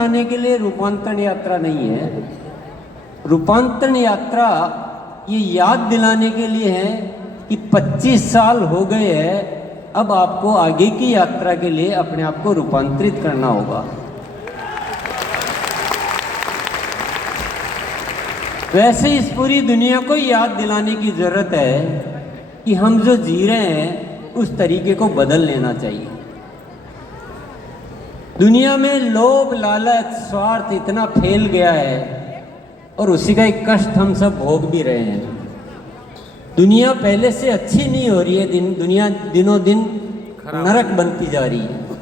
आने के लिए रूपांतरण यात्रा नहीं है। रूपांतरण यात्रा ये याद दिलाने के लिए है कि 25 साल हो गए हैं, अब आपको आगे की यात्रा के लिए अपने आप को रूपांतरित करना होगा। वैसे इस पूरी दुनिया को याद दिलाने की जरूरत है कि हम जो जी रहे हैं उस तरीके को बदल लेना चाहिए। दुनिया में लोभ, लालच, स्वार्थ इतना फैल गया है और उसी का एक कष्ट हम सब भोग भी रहे हैं। दुनिया पहले से अच्छी नहीं हो रही है, दुनिया दिनों दिन नरक बनती जा रही है।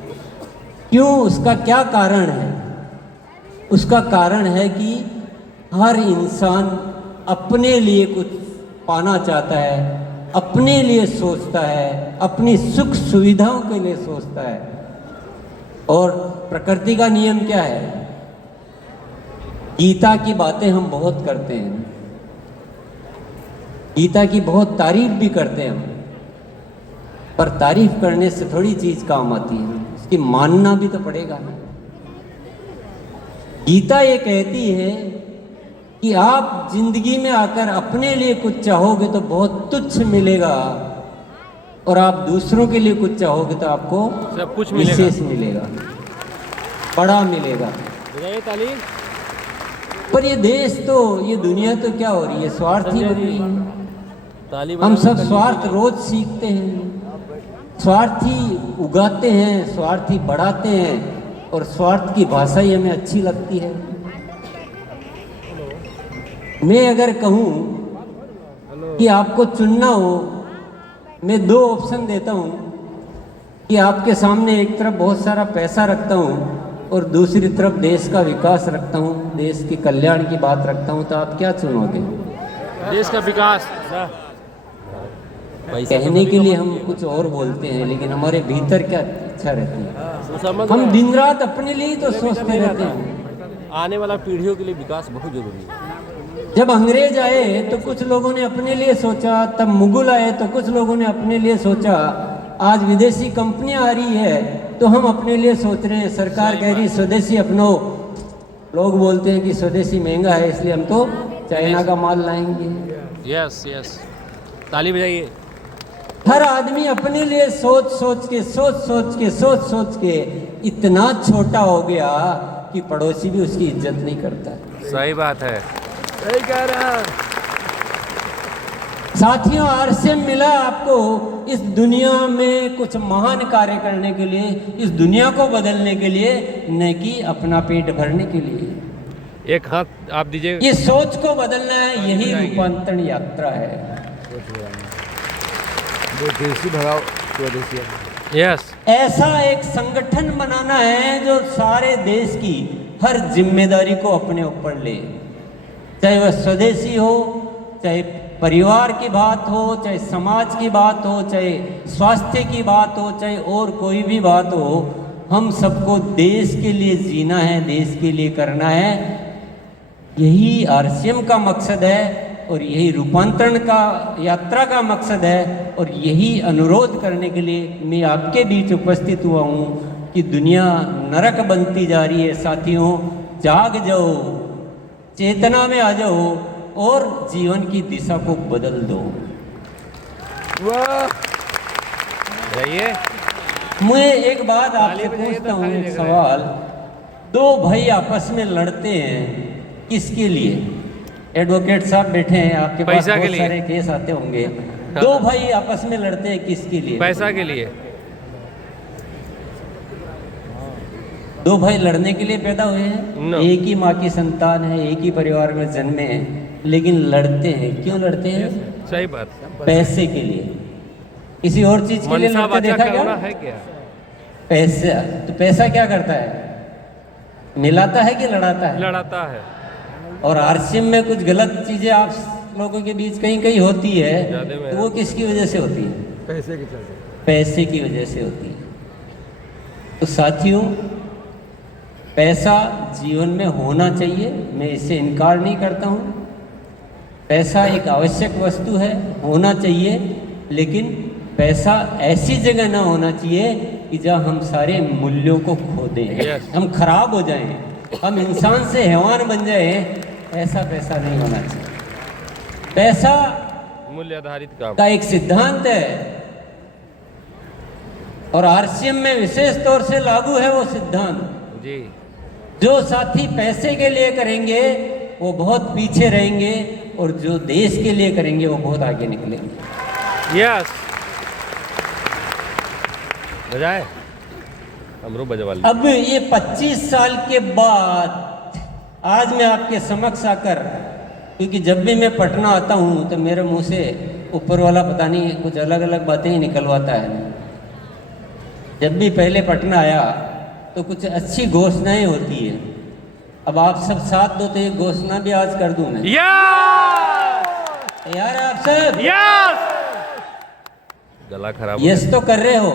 क्यों? उसका क्या कारण है? उसका कारण है कि हर इंसान अपने लिए कुछ पाना चाहता है, अपने लिए सोचता है, अपनी सुख सुविधाओं के लिए सोचता है। और प्रकृति का नियम क्या है? गीता की बातें हम बहुत करते हैं, गीता की बहुत तारीफ भी करते हैं हम, पर तारीफ करने से थोड़ी चीज काम आती है, उसकी मानना भी तो पड़ेगा ना। गीता ये कहती है कि आप जिंदगी में आकर अपने लिए कुछ चाहोगे तो बहुत तुच्छ मिलेगा, और आप दूसरों के लिए कुछ चाहोगे तो आपको सब कुछ विशेष मिलेगा, बड़ा मिलेगा। पर ये देश तो, ये दुनिया तो क्या हो रही है? स्वार्थी हो रही है। हम सब स्वार्थ रोज सीखते हैं, स्वार्थी उगाते हैं, स्वार्थी बढ़ाते हैं, और स्वार्थ की भाषा ही हमें अच्छी लगती है। मैं अगर कहूँ कि आपको चुनना हो, मैं दो ऑप्शन देता हूँ कि आपके सामने एक तरफ बहुत सारा पैसा रखता हूँ और दूसरी तरफ देश का विकास रखता हूँ, देश के कल्याण की बात रखता हूँ, तो आप क्या चुनोगे? देश का विकास। कहने के लिए हम कुछ और बोलते हैं, लेकिन हमारे भीतर क्या इच्छा रहती है? हम दिन रात अपने लिए तो सोचते रहते हैं। आने वाला पीढ़ियों के लिए विकास बहुत जरूरी है। जब अंग्रेज आए तो कुछ लोगों ने अपने लिए सोचा, तब मुगल आए तो कुछ लोगों ने अपने लिए सोचा, आज विदेशी कंपनियां आ रही है तो हम अपने लिए सोच रहे हैं। सरकार कह रही स्वदेशी अपनो, लोग बोलते हैं कि स्वदेशी महंगा है इसलिए हम तो चाइना का माल लाएंगे। यस यस, ताली बजाइए। हर आदमी अपने लिए सोच सोच के इतना छोटा हो गया कि पड़ोसी भी उसकी इज्जत नहीं करता। सही बात है, सही कह रहा है। साथियों, आरसीएम मिला आपको इस दुनिया में कुछ महान कार्य करने के लिए, इस दुनिया को बदलने के लिए, न कि अपना पेट भरने के लिए। एक हाथ आप दीजिए। ये सोच को बदलना है, यही रूपांतरण यात्रा है। यस, ऐसा एक संगठन बनाना है जो सारे देश की हर जिम्मेदारी को अपने ऊपर ले, चाहे वह स्वदेशी हो, चाहे परिवार की बात हो, चाहे समाज की बात हो, चाहे स्वास्थ्य की बात हो, चाहे और कोई भी बात हो। हम सबको देश के लिए जीना है, देश के लिए करना है। यही आरसीएम का मकसद है और यही रूपांतरण का यात्रा का मकसद है, और यही अनुरोध करने के लिए मैं आपके बीच उपस्थित हुआ हूँ कि दुनिया नरक बनती जा रही है। साथियों, जाग जाओ, चेतना में आ जाओ और जीवन की दिशा को बदल दो। जाइए। मैं एक बात आपसे पूछता हूँ, एक सवाल। दो भाई आपस में लड़ते हैं, किसके लिए? एडवोकेट साहब बैठे हैं, आपके पास बहुत सारे केस आते होंगे। दो भाई आपस में लड़ते हैं, किसके लिए? पैसा के लिए। दो भाई लड़ने के लिए पैदा हुए हैं, एक ही माँ की संतान है, एक ही परिवार में जन्मे हैं, लेकिन लड़ते हैं। क्यों लड़ते हैं? सही बात। पैसे के लिए, किसी और चीज के लिए लड़ते देखा क्या? पैसा। तो पैसा क्या करता है? मिलाता है कि लड़ाता है? लड़ाता है। और आरसीएम में कुछ गलत चीजें आप लोगों के बीच कहीं कहीं होती है, तो वो किसकी वजह से होती है? पैसे की वजह से होती है। तो साथियों, पैसा जीवन में होना चाहिए, मैं इससे इनकार नहीं करता हूँ। पैसा एक आवश्यक वस्तु है, होना चाहिए, लेकिन पैसा ऐसी जगह ना होना चाहिए कि जहाँ हम सारे मूल्यों को खो दें, हम खराब हो जाएं। हम इंसान से हैवान बन जाए, ऐसा पैसा नहीं होना चाहिए। पैसा मूल्य आधारित काम। का एक सिद्धांत है और आरसीएम में विशेष तौर से लागू है वो सिद्धांत। जी। जो साथी पैसे के लिए करेंगे वो बहुत पीछे रहेंगे और जो देश के लिए करेंगे वो बहुत आगे निकलेंगे। यस। बजाए अमरू बजवाल। अब ये 25 साल के बाद आज मैं आपके समक्ष आकर, क्योंकि जब भी मैं पटना आता हूँ तो मेरे मुंह से ऊपर वाला पता नहीं कुछ अलग अलग बातें ही निकलवाता है। जब भी पहले पटना आया तो कुछ अच्छी घोषणाएं होती है। अब आप सब साथ दो तो एक घोषणा भी आज कर दूं मैं। यार आप सब गला खराब। यस तो कर रहे हो,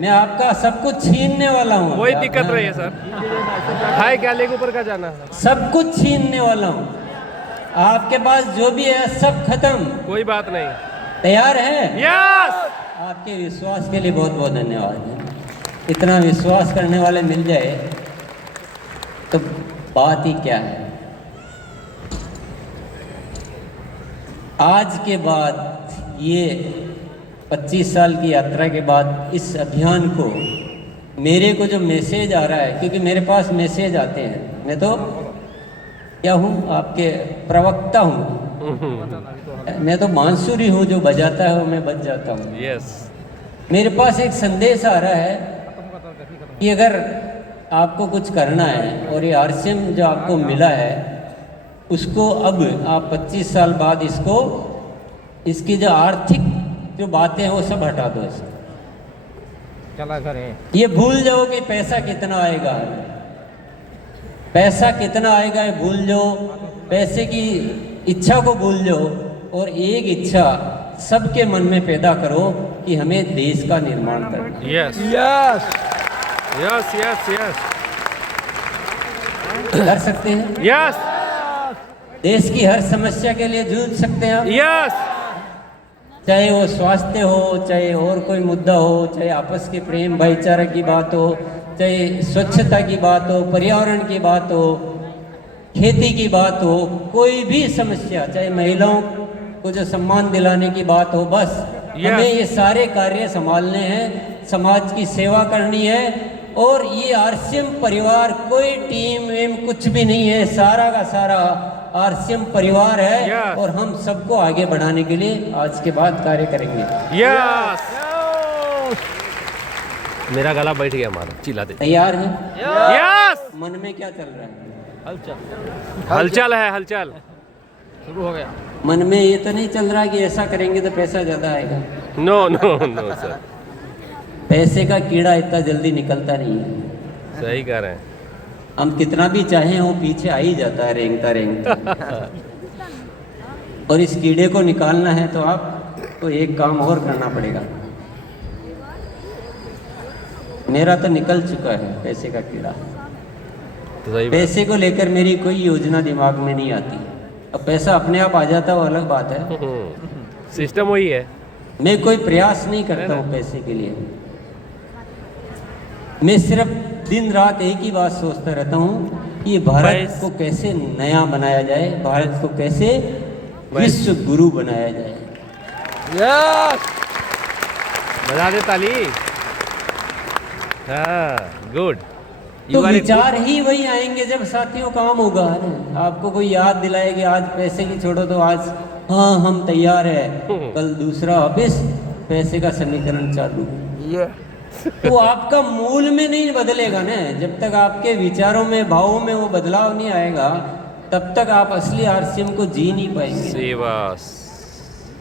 मैं आपका सब कुछ छीनने वाला हूँ। कोई दिक्कत नहीं है सर। हाय क्या लेके ऊपर का जाना है? सब कुछ छीनने वाला हूँ आपके पास, जो भी है सब खत्म। कोई बात नहीं। तैयार है? यस। आपके विश्वास के लिए बहुत बहुत धन्यवाद। इतना विश्वास करने वाले मिल जाए तो बात ही क्या है। आज के बाद ये 25 साल की यात्रा के बाद इस अभियान को, मेरे को जो मैसेज आ रहा है, क्योंकि मेरे पास मैसेज आते हैं, मैं तो क्या हूँ आपके प्रवक्ता हूँ, मैं तो बांसुरी हूँ, जो बजाता है वो मैं बज जाता हूँ। यस। मेरे पास एक संदेश आ रहा है कि अगर आपको कुछ करना है और ये आरसीएम जो आपको मिला है उसको अब आप 25 साल बाद इसकी जो आर्थिक जो बातें हैं वो सब हटा दो। इसको चला करें, ये भूल जाओ कि पैसा कितना आएगा, पैसा कितना आएगा ये भूल जाओ, पैसे की इच्छा को भूल जाओ और एक इच्छा सबके मन में पैदा करो कि हमें देश का निर्माण करना है। Yes yes yes yes yes. कर सकते हैं? यस देश की हर समस्या के लिए जूझ सकते हैं आप? यस। चाहे वो स्वास्थ्य हो, चाहे और कोई मुद्दा हो, चाहे आपस के प्रेम भाईचारा की बात हो, चाहे स्वच्छता की बात हो, पर्यावरण की बात हो, खेती की बात हो, कोई भी समस्या, चाहे महिलाओं को जो सम्मान दिलाने की बात हो, बस हमें ये सारे कार्य संभालने हैं, समाज की सेवा करनी है। और ये आरसीएम परिवार कोई टीम वीम कुछ भी नहीं है, सारा का सारा आरसीएम परिवार है और हम सबको आगे बढ़ाने के लिए आज के बाद कार्य करेंगे। यस। मेरा गला बैठ गया, हमारा चिल्ला दे। तैयार है? यस। मन में क्या चल रहा है? हलचल है, हलचल शुरू हो गया। मन में ये तो नहीं चल रहा कि ऐसा करेंगे तो पैसा ज्यादा आएगा? नो नो नो सर, पैसे का कीड़ा इतना जल्दी निकलता नहीं है। सही कह रहे हैं। हम कितना भी चाहें वो पीछे आ ही जाता है रेंगता रेंगता। और इस कीड़े को निकालना है तो आपको एक काम और करना पड़ेगा। मेरा तो निकल चुका है पैसे का कीड़ा। तो सही बात। पैसे को लेकर मेरी कोई योजना दिमाग में नहीं आती। अब पैसा अपने आप आ जाता है वो अलग बात है। सिस्टम वही है। मैं कोई प्रयास नहीं करता हूँ पैसे के लिए। मैं सिर्फ दिन रात एक ही बात सोचता रहता हूँ कि भारत को कैसे नया बनाया जाए, भारत को कैसे विश्व गुरु बनाया जाए। यस बजा दे ताली। हाँ गुड। तो विचार ही वही आएंगे जब साथियों काम होगा। आपको कोई याद दिलाए कि आज पैसे की छोड़ो तो आज हाँ हम तैयार है, कल दूसरा ऑफिस पैसे का समीकरण चालू। तो आपका मूल में नहीं बदलेगा ना, जब तक आपके विचारों में भावों में वो बदलाव नहीं आएगा तब तक आप असली आरसीएम को जी नहीं पाएंगे। सेवास।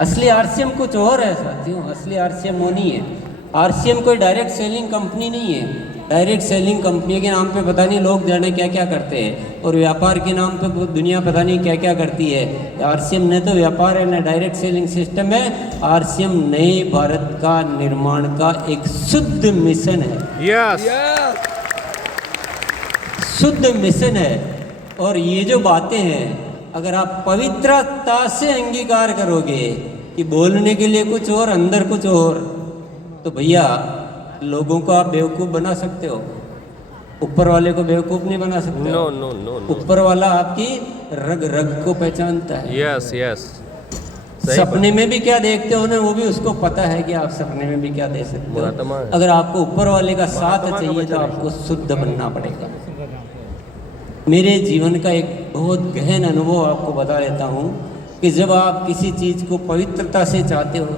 असली आरसीएम कुछ और है साथियों, असली आरसीएम वो नहीं है। आरसीएम कोई डायरेक्ट सेलिंग कंपनी नहीं है। डायरेक्ट सेलिंग कंपनी के नाम पे पता नहीं लोग जाने क्या क्या करते हैं और व्यापार के नाम पे दुनिया पता नहीं क्या क्या करती है। आरसीएम न तो व्यापार है न डायरेक्ट सेलिंग सिस्टम है। आरसीएम नए भारत का निर्माण का एक शुद्ध मिशन है। यस शुद्ध मिशन है। और ये जो बातें हैं अगर आप पवित्रता से अंगीकार करोगे कि बोलने के लिए कुछ और अंदर कुछ और, तो भैया लोगों को आप बेवकूफ़ बना सकते हो। ऊपर वाले को बेवकूफ नहीं बना सकते। No no no no. ऊपर वाला आपकी रग रग को पहचानता है। Yes yes. सपने में भी क्या देखते हो ना, वो भी उसको पता है कि आप सपने में भी क्या दे सकते महात्मा हो। है। अगर आपको ऊपर वाले का साथ महात्मा का चाहिए वचन तो है। आपको शुद्ध बनना पड़ेगा। मेरे जीवन का एक बहुत गहन अनुभव आपको बता देता हूँ कि जब आप किसी चीज़ को पवित्रता से चाहते हो,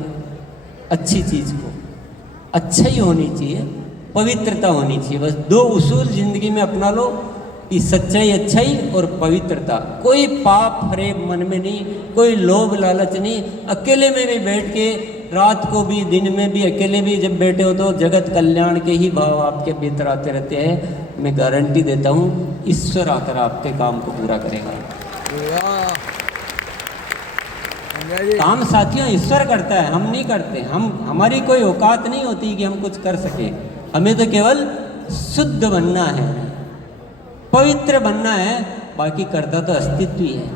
अच्छी चीज़ को, अच्छा ही होनी चाहिए, पवित्रता होनी चाहिए। बस दो उसूल जिंदगी में अपना लो कि सच्चाई, अच्छाई और पवित्रता। कोई पाप फरेब मन में नहीं, कोई लोभ लालच नहीं। अकेले में भी बैठ के, रात को भी, दिन में भी, अकेले भी जब बैठे हो तो जगत कल्याण के ही भाव आपके भीतर आते रहते हैं। मैं गारंटी देता हूँ ईश्वर आकर आपके काम को पूरा करेगा। काम साथियों ईश्वर करता है, हम नहीं करते। हमारी कोई औकात नहीं होती कि हम कुछ कर सके। हमें तो केवल शुद्ध बनना है, पवित्र बनना है, बाकी करता तो अस्तित्व ही है।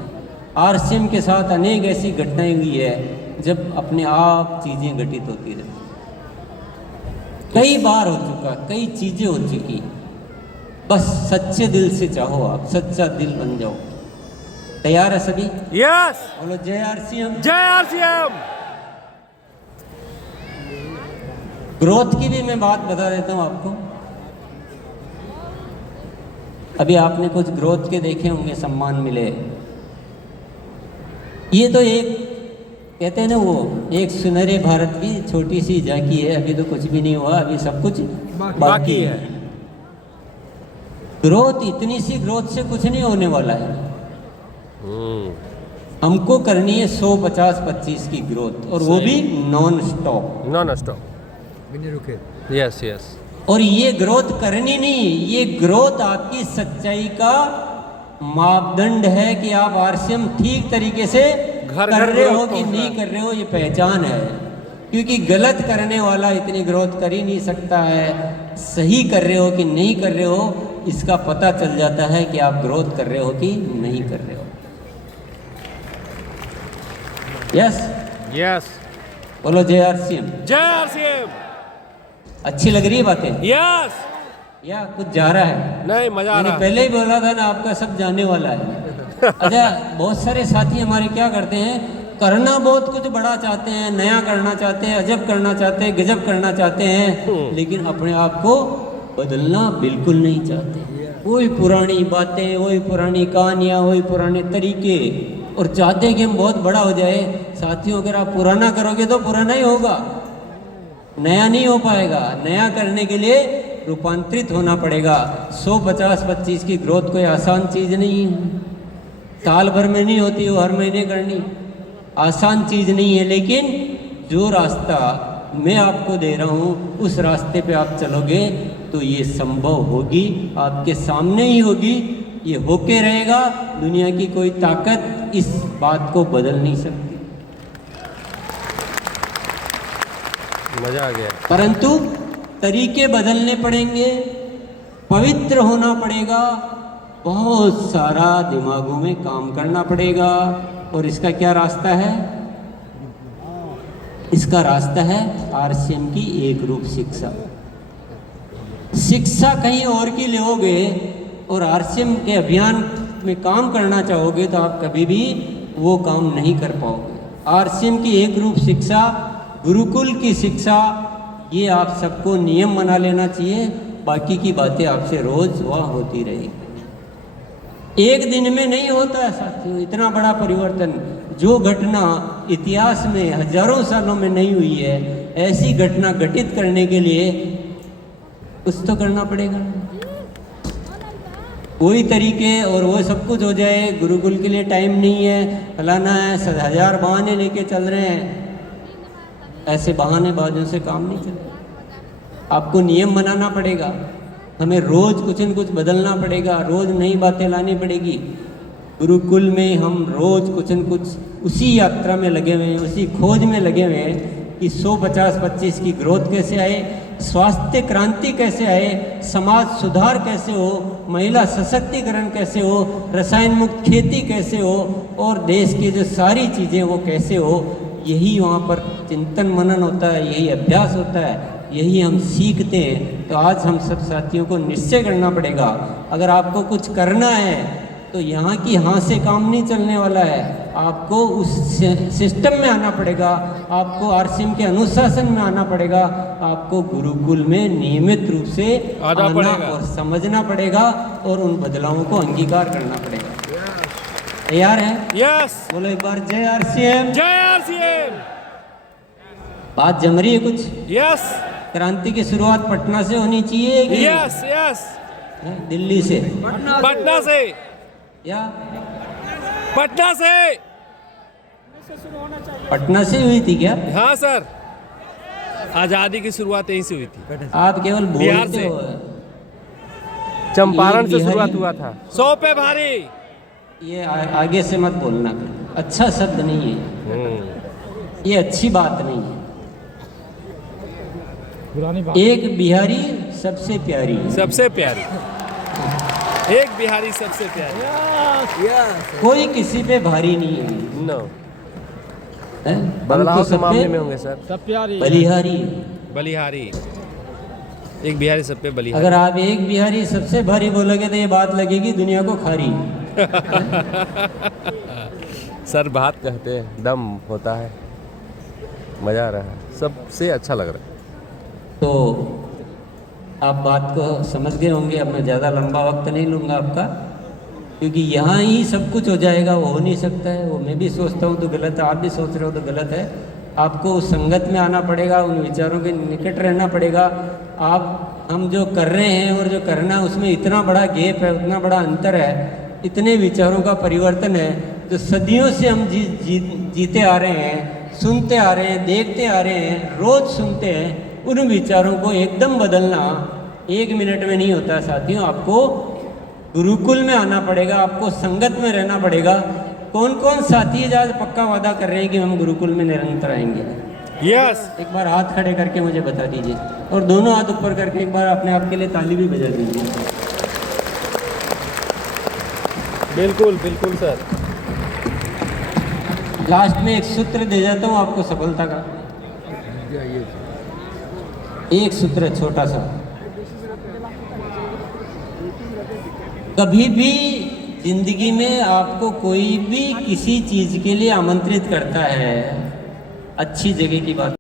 आरसीएम के साथ अनेक ऐसी घटनाएं हुई है जब अपने आप चीजें घटित होती रहती। कई बार हो चुका, कई चीजें हो चुकी। बस सच्चे दिल से चाहो, आप सच्चा दिल बन जाओ। तैयार है सभी? यस। बोलो जय आरसीएम। जय आरसीएम। ग्रोथ की भी मैं बात बता देता हूँ आपको। अभी आपने कुछ ग्रोथ के देखे होंगे, सम्मान मिले। ये तो एक कहते हैं ना, वो एक सुनहरे भारत की छोटी सी झांकी है। अभी तो कुछ भी नहीं हुआ, अभी सब कुछ बाकी है। ग्रोथ, इतनी सी ग्रोथ से कुछ नहीं होने वाला है। हमको करनी है 100, 50, 25 की ग्रोथ, और वो भी नॉन स्टॉप। नॉन स्टॉप, बिना रुके। Yes yes. और ये ग्रोथ करनी नहीं, ये ग्रोथ आपकी सच्चाई का मापदंड है कि आप आरसीएम ठीक तरीके से घर कर रहे हो growth कि पहुंच नहीं रहा कर रहे हो, ये पहचान है। क्योंकि गलत करने वाला इतनी ग्रोथ कर ही नहीं सकता है। सही कर रहे हो कि नहीं कर रहे हो, इसका पता चल जाता है कि आप ग्रोथ कर रहे हो कि नहीं कर रहे हो। Yes, yes. बोलो जय आरसीएम। जय आरसीएम। अच्छी लग रही है बातें यस। या कुछ जा रहा है? नहीं, मजा आ मैंने रहा है। पहले ही बोला था ना, आपका सब जाने वाला है। अच्छा, बहुत सारे साथी हमारे क्या करते हैं, करना बहुत कुछ बड़ा चाहते हैं, नया करना चाहते हैं, अजब करना चाहते हैं, गजब करना चाहते हैं, लेकिन अपने आप को बदलना बिल्कुल नहीं चाहते। वही पुरानी बातें, वही पुरानी कहानियाँ, वही पुराने तरीके, और चाहते हैं कि हम बहुत बड़ा हो जाए। साथियों, अगर आप पुराना करोगे तो पुराना ही होगा, नया नहीं हो पाएगा। नया करने के लिए रूपांतरित होना पड़ेगा। 100, 50, 25 की ग्रोथ कोई आसान चीज़ नहीं है। साल भर में नहीं होती, वो हर महीने करनी आसान चीज़ नहीं है। लेकिन जो रास्ता मैं आपको दे रहा हूँ, उस रास्ते पे आप चलोगे तो ये संभव होगी, आपके सामने ही होगी, ये होके रहेगा। दुनिया की कोई ताकत इस बात को बदल नहीं सकती। मजा आ गया। परंतु तरीके बदलने पड़ेंगे, पवित्र होना पड़ेगा, बहुत सारा दिमागों में काम करना पड़ेगा। और इसका क्या रास्ता है? इसका रास्ता है आरसीएम की एक रूप शिक्षा। शिक्षा कहीं और की लोगे और आरसीएम के अभियान में काम करना चाहोगे तो आप कभी भी वो काम नहीं कर पाओगे। आरसीएम की एक रूप शिक्षा, गुरुकुल की शिक्षा, ये आप सबको नियम बना लेना चाहिए। बाकी की बातें आपसे रोज वहाँ होती रहेगी। एक दिन में नहीं होता है साथियों इतना बड़ा परिवर्तन। जो घटना इतिहास में हजारों सालों में नहीं हुई है, ऐसी घटना घटित करने के लिए कुछ तो करना पड़ेगा। वही तरीके और वो सब कुछ हो जाए, गुरुकुल के लिए टाइम नहीं है, फलाना है, 1000 बहाने लेके चल रहे हैं, ऐसे बहानेबाजों से काम नहीं चलेगा। आपको नियम बनाना पड़ेगा। हमें रोज कुछ न कुछ बदलना पड़ेगा, रोज नई बातें लानी पड़ेगी। गुरुकुल में हम रोज कुछ न कुछ उसी यात्रा में लगे हुए हैं, उसी खोज में लगे हुए हैं कि 100, 50, 25 की ग्रोथ कैसे आए, स्वास्थ्य क्रांति कैसे आए, समाज सुधार कैसे हो, महिला सशक्तिकरण कैसे हो, रसायन मुक्त खेती कैसे हो, और देश की जो सारी चीज़ें वो कैसे हो। यही वहाँ पर चिंतन मनन होता है, यही अभ्यास होता है। यही हम सीखते हैं। तो आज हम सब साथियों को निश्चय करना पड़ेगा, अगर आपको कुछ करना है तो यहाँ की हाँ से काम नहीं चलने वाला है, आपको उस सिस्टम में आना पड़ेगा, आपको आरसीएम के अनुशासन में आना पड़ेगा, आपको गुरुकुल में नियमित रूप से आना आना पड़ेगा। और समझना पड़ेगा और उन बदलावों को अंगीकार करना पड़ेगा। तैयार है? यस। बोलो एक बार जय आरसीएम। जय आरसीएम। बात जम रही है कुछ? यस क्रांति की शुरुआत पटना से होनी चाहिए कि यस यस। दिल्ली से पटना से, या पटना से। पटना से हुई थी क्या? हाँ सर, आजादी की शुरुआत यहीं से हुई थी। आप केवल बिहार बोलते से। हो। चंपारण ये से बिहारी- शुरुआत हुआ था। 100 पे भारी। ये आगे से मत बोलना, अच्छा शब्द नहीं है, ये अच्छी बात नहीं है। एक बिहारी सबसे प्यारी, सबसे प्यारी, एक बिहारी सबसे प्यारी। कोई किसी पे भारी नहीं है, नो, हैं? हम बदलाव तो के सब मामले पे में होंगे सर। बलिहारी। बलिहारी, एक बिहारी सब पे बलिहारी। अगर आप एक बिहारी सबसे भारी बोलोगे तो ये बात लगेगी दुनिया को खारी। सर बात कहते हैं, दम होता है, मजा आ रहा है, सबसे अच्छा लग रहा है। तो आप बात को समझ गए होंगे, अब मैं ज़्यादा लंबा वक्त नहीं लूँगा आपका, क्योंकि यहाँ ही सब कुछ हो जाएगा, वो हो नहीं सकता है। वो मैं भी सोचता हूँ तो गलत है, आप भी सोच रहे हो तो गलत है। आपको उस संगत में आना पड़ेगा, उन विचारों के निकट रहना पड़ेगा। आप हम जो कर रहे हैं और जो करना है उसमें इतना बड़ा गैप है, उतना बड़ा अंतर है, इतने विचारों का परिवर्तन है जो सदियों से हम जीते आ रहे हैं, सुनते आ रहे हैं, देखते आ रहे हैं, रोज़ सुनते हैं। उन विचारों को एकदम बदलना 1 मिनट में नहीं होता साथियों। आपको गुरुकुल में आना पड़ेगा, आपको संगत में रहना पड़ेगा। कौन कौन साथी है आज पक्का वादा कर रहे हैं कि हम गुरुकुल में निरंतर आएंगे? यस। एक बार हाथ खड़े करके मुझे बता दीजिए, और दोनों हाथ ऊपर करके एक बार अपने आप के लिए ताली भी बजा दीजिए। बिल्कुल बिल्कुल सर। लास्ट में एक सूत्र दे जाता हूँ आपको सफलता का, एक सूत्र छोटा सा। कभी भी जिंदगी में आपको कोई भी किसी चीज के लिए आमंत्रित करता है, अच्छी जगह की बात